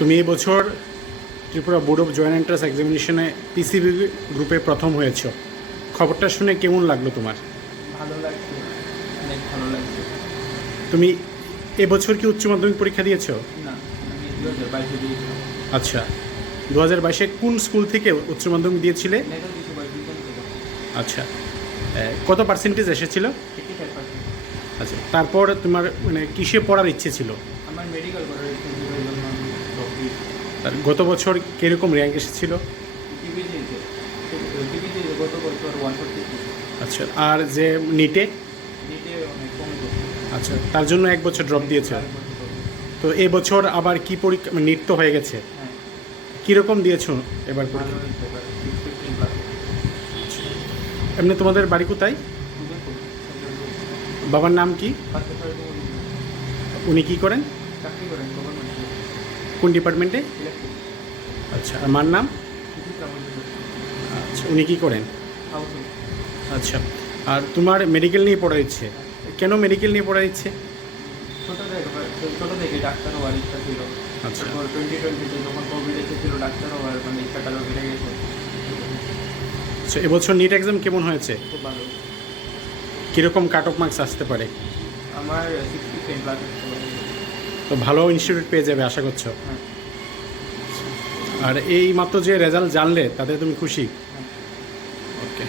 তুমি এই বছর Tripura Board of Joint Entrance এক্সামিনেশনে PCB গ্রুপে প্রথম হয়েছ। খবরটা শুনে কেমন লাগল তোমার? ভালো লাগছে। অনেক ভালো লাগছে। তুমি এবছর কি উচ্চ মাধ্যমিক পরীক্ষা দিয়েছ? না আমি দু হাজার বাইশে দিয়েছিলাম আচ্ছা দু হাজার বাইশে কোন স্কুল থেকে উচ্চ মাধ্যমিক দিয়েছিলে? নেতাজি সুভাষ বিজ্ঞান আচ্ছা এ, কত পার্সেন্টেজ এসেছিল? আচ্ছা তারপর তোমার মানে কিসে পড়ার ইচ্ছে ছিল? আমার মেডিকেল করার ইচ্ছে ছিল এই জন্য আমি ডক্টরি আর গত বছর কীরকম র্যাঙ্ক এসেছিল? আচ্ছা আর যে নিটে? আচ্ছা তার জন্য এক বছর ড্রপ দিয়েছে। তো এবছর আবার কি পরীক্ষা মানে নিট তো হয়ে গেছে। কীরকম দিয়েছ এবার এমনি তোমাদের বাড়ি কোথায়? বাবার নাম কি? উনি কি করেন? চাকরি করেন কোন ডিপার্টমেন্টে আচ্ছা। আর মার নাম? আচ্ছা উনি কী করেন? আচ্ছা আর তোমার মেডিকেল নিয়ে পড়ার ইচ্ছে কেন মেডিকেল নিয়ে পড়ার ইচ্ছে ছোটো থেকে ডাক্তার হওয়ার ইচ্ছা ছিল। আচ্ছা। টোয়েন্টি টোয়েন্টিতে যখন কোভিড এসেছিল ডাক্তার হওয়ার মানে ইচ্ছাটা বেড়ে গেছে। আচ্ছা এবছর নিট এক্সাম কেমন হয়েছে? খুব ভালো। কীরকম কাট অফ মার্কস আসতে পারে? আমার সিক্সটি প্লাস তো ভালো ইনস্টিটিউট পেয়ে যাবে আশা করছ? আর এই মাত্র যে রেজাল্ট জানলে তাতে তুমি খুশি? হ্যাঁ। ওকে